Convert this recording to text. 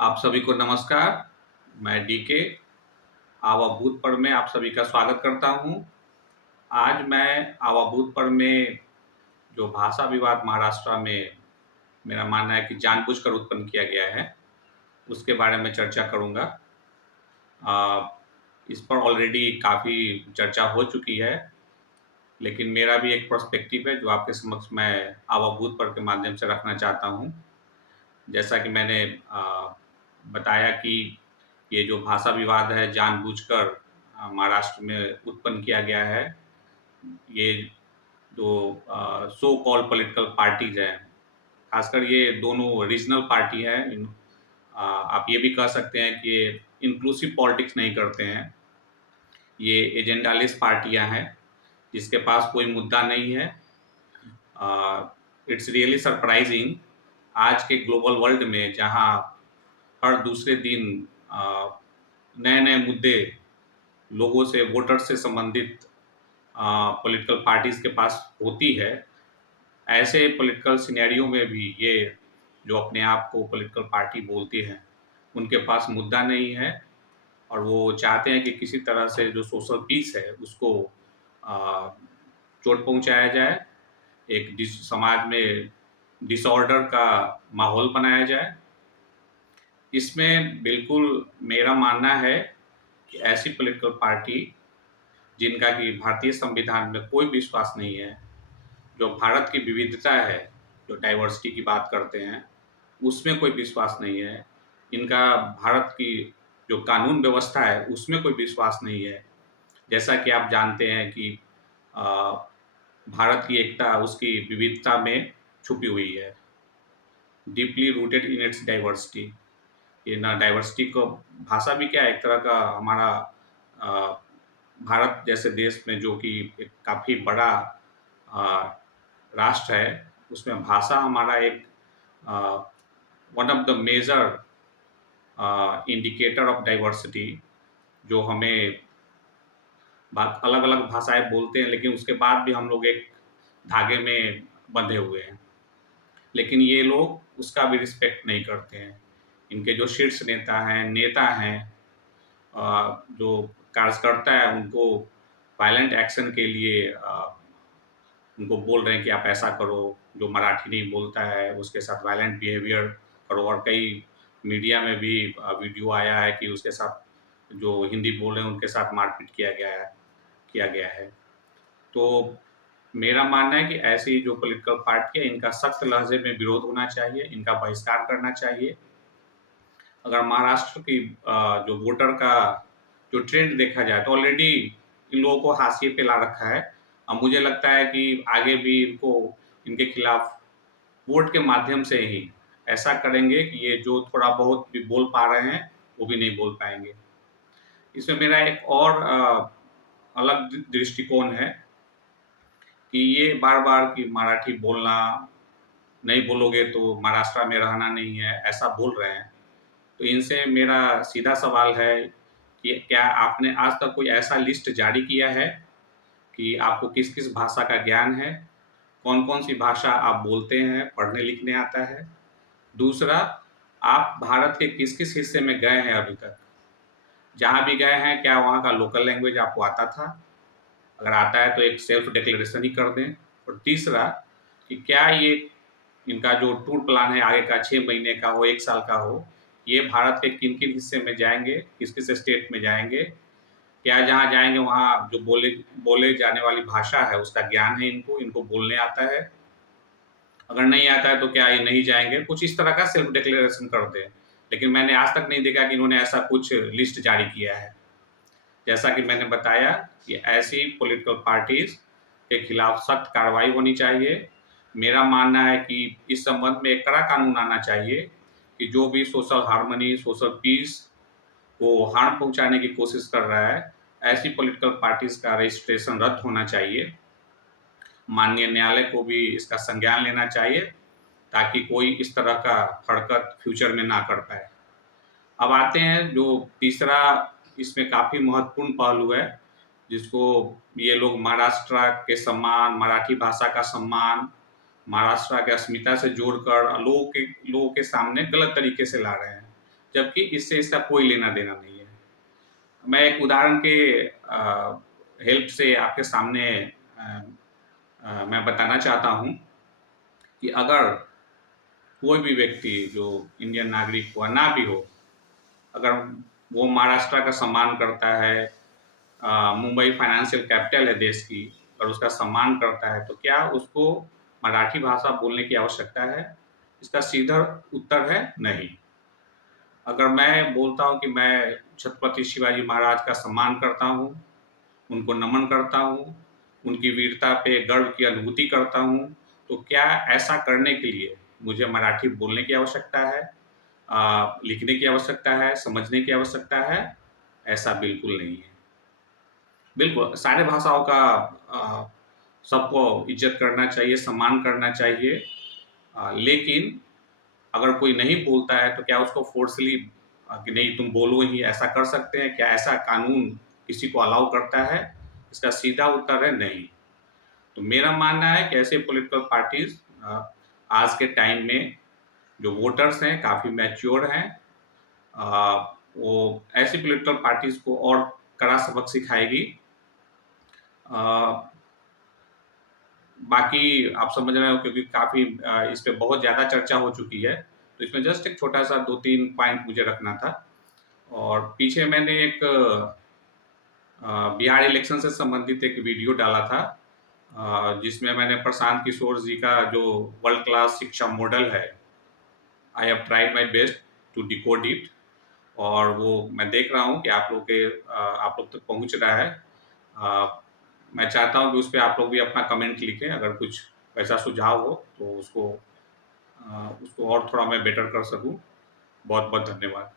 आप सभी को नमस्कार। मैं डीके आवा भूत पर्व में आप सभी का स्वागत करता हूं। आज मैं आवा भूत पर्व में जो भाषा विवाद महाराष्ट्र में मेरा मानना है कि जानबूझकर उत्पन्न किया गया है, उसके बारे में चर्चा करूंगा। आ, इस पर ऑलरेडी काफ़ी चर्चा हो चुकी है, लेकिन मेरा भी एक पर्सपेक्टिव है जो आपके समक्ष मैं आवा भूत पर्व के माध्यम से रखना चाहता हूं। जैसा कि मैंने बताया कि ये जो भाषा विवाद है जानबूझकर महाराष्ट्र में उत्पन्न किया गया है। ये जो सो कॉल्ड पॉलिटिकल पार्टीज हैं, खासकर ये दोनों रीजनल पार्टी हैं, आप ये भी कह सकते हैं कि इंक्लूसिव पॉलिटिक्स नहीं करते हैं। ये एजेंडालेस पार्टियां हैं जिसके पास कोई मुद्दा नहीं है। इट्स रियली सरप्राइजिंग आज के ग्लोबल वर्ल्ड में, जहां हर दूसरे दिन नए नए मुद्दे लोगों से, वोटर्स से संबंधित पॉलिटिकल पार्टीज के पास होती है। ऐसे पॉलिटिकल सिनेरियो में भी ये जो अपने आप को पॉलिटिकल पार्टी बोलती हैं, उनके पास मुद्दा नहीं है और वो चाहते हैं कि किसी तरह से जो सोशल पीस है उसको चोट पहुंचाया जाए, एक समाज में डिसऑर्डर का माहौल बनाया जाए। इसमें बिल्कुल मेरा मानना है कि ऐसी पॉलिटिकल पार्टी जिनका कि भारतीय संविधान में कोई विश्वास नहीं है, जो भारत की विविधता है, जो डाइवर्सिटी की बात करते हैं, उसमें कोई विश्वास नहीं है, इनका भारत की जो कानून व्यवस्था है उसमें कोई विश्वास नहीं है। जैसा कि आप जानते हैं कि अ, भारत की एकता उसकी विविधता में छुपी हुई है, deeply rooted in its diversity. ये ना डाइवर्सिटी को, भाषा भी क्या, एक तरह का हमारा अ, भारत जैसे देश में जो कि एक काफ़ी बड़ा राष्ट्र है, उसमें भाषा हमारा एक one of the major indicator of diversity, जो हमें अलग अलग भाषाएं बोलते हैं लेकिन उसके बाद भी हम लोग एक धागे में बंधे हुए हैं। लेकिन ये लोग उसका भी रिस्पेक्ट नहीं करते हैं। इनके जो शीर्ष नेता हैं, जो कार्यकर्ता है, उनको वायलेंट एक्शन के लिए उनको बोल रहे हैं कि आप ऐसा करो, जो मराठी नहीं बोलता है उसके साथ वायलेंट बिहेवियर करो। और कई मीडिया में भी वीडियो आया है कि उसके साथ जो हिंदी बोल रहे हैं उनके साथ मारपीट किया गया है। तो मेरा मानना है कि ऐसी जो पॉलिटिकल पार्टी है, इनका सख्त लहजे में विरोध होना चाहिए, इनका बहिष्कार करना चाहिए। अगर महाराष्ट्र की जो वोटर का जो ट्रेंड देखा जाए तो ऑलरेडी इन लोगों को हाशिए पे ला रखा है। अब मुझे लगता है कि आगे भी इनको, इनके खिलाफ वोट के माध्यम से ही ऐसा करेंगे कि ये जो थोड़ा बहुत भी बोल पा रहे हैं वो भी नहीं बोल पाएंगे। इसमें मेरा एक और अलग दृष्टिकोण है कि ये बार बार कि मराठी बोलना, नहीं बोलोगे तो महाराष्ट्र में रहना नहीं है, ऐसा बोल रहे हैं। तो इनसे मेरा सीधा सवाल है कि क्या आपने आज तक कोई ऐसा लिस्ट जारी किया है कि आपको किस किस भाषा का ज्ञान है, कौन कौन सी भाषा आप बोलते हैं, पढ़ने लिखने आता है? दूसरा, आप भारत के किस किस हिस्से में गए हैं अभी तक? जहाँ भी गए हैं क्या वहाँ का लोकल लैंग्वेज आपको आता था? अगर आता है तो एक सेल्फ डिक्लेरेशन ही कर दें। और तीसरा, कि क्या ये इनका जो टूर प्लान है आगे का 6 महीने का हो, 1 साल का हो, ये भारत के किन किन हिस्से में जाएंगे, किस किस स्टेट में जाएंगे, क्या जहाँ जाएंगे वहाँ जो बोले बोले जाने वाली भाषा है उसका ज्ञान है इनको, इनको बोलने आता है? अगर नहीं आता है तो क्या ये नहीं जाएंगे? कुछ इस तरह का सेल्फ डिक्लेरेशन कर दें। लेकिन मैंने आज तक नहीं देखा कि इन्होंने ऐसा कुछ लिस्ट जारी किया है। जैसा कि मैंने बताया कि ऐसी पॉलिटिकल पार्टीज के खिलाफ सख्त कार्रवाई होनी चाहिए। मेरा मानना है कि इस संबंध में एक कड़ा कानून आना चाहिए कि जो भी सोशल हार्मनी, सोशल पीस को हार्म पहुंचाने की कोशिश कर रहा है, ऐसी पॉलिटिकल पार्टीज का रजिस्ट्रेशन रद्द होना चाहिए। माननीय न्यायालय को भी इसका संज्ञान लेना चाहिए ताकि कोई इस तरह का हरकत फ्यूचर में ना कर पाए। अब आते हैं जो तीसरा इसमें काफ़ी महत्वपूर्ण पहलू है, जिसको ये लोग महाराष्ट्र के सम्मान, मराठी भाषा का सम्मान, महाराष्ट्र के अस्मिता से जोड़कर लोगों के सामने गलत तरीके से ला रहे हैं। जबकि इससे इसका कोई लेना-देना नहीं है। मैं एक उदाहरण के हेल्प से आपके सामने मैं बताना चाहता हूँ कि अगर कोई भी व्यक्ति जो इंडियन नागरिक हुआ ना भी हो, अगर वो महाराष्ट्र का सम्मान करता है, मुंबई फाइनेंशियल कैपिटल है देश की, और उसका सम्मान करता है, तो क्या उसको मराठी भाषा बोलने की आवश्यकता है? इसका सीधा उत्तर है नहीं। अगर मैं बोलता हूँ कि मैं छत्रपति शिवाजी महाराज का सम्मान करता हूँ, उनको नमन करता हूँ, उनकी वीरता पे गर्व की अनुभूति करता हूँ, तो क्या ऐसा करने के लिए मुझे मराठी बोलने की आवश्यकता है, लिखने की आवश्यकता है, समझने की आवश्यकता है? ऐसा बिल्कुल नहीं है। बिल्कुल, सारे भाषाओं का सबको इज़्ज़त करना चाहिए, सम्मान करना चाहिए, लेकिन अगर कोई नहीं बोलता है तो क्या उसको फ़ोर्सली कि नहीं तुम बोलो ही, ऐसा कर सकते हैं? क्या ऐसा कानून किसी को अलाउ करता है? इसका सीधा उत्तर है नहीं। तो मेरा मानना है कि ऐसे पॉलिटिकल पार्टीज़ आज के टाइम में जो वोटर्स हैं काफ़ी मैच्योर हैं। वो ऐसी पॉलिटिकल पार्टीज़ को और कड़ा सबक सिखाएगी। अ, बाकी आप समझ रहे हो क्योंकि काफ़ी इस पे बहुत ज़्यादा चर्चा हो चुकी है, तो इसमें जस्ट एक छोटा-सा 2-3 पॉइंट मुझे रखना था। और पीछे मैंने एक बिहार इलेक्शन से संबंधित एक वीडियो डाला था, जिसमें मैंने प्रशांत किशोर जी का जो वर्ल्ड क्लास शिक्षा मॉडल है, I have tried my best to decode it, और वो मैं देख रहा हूँ कि आप लोग तक पहुँच रहा है। अ, मैं चाहता हूँ कि उस पे आप लोग भी अपना कमेंट लिखें, अगर कुछ वैसा सुझाव हो तो उसको और थोड़ा मैं बेटर कर सकूँ। बहुत-बहुत धन्यवाद।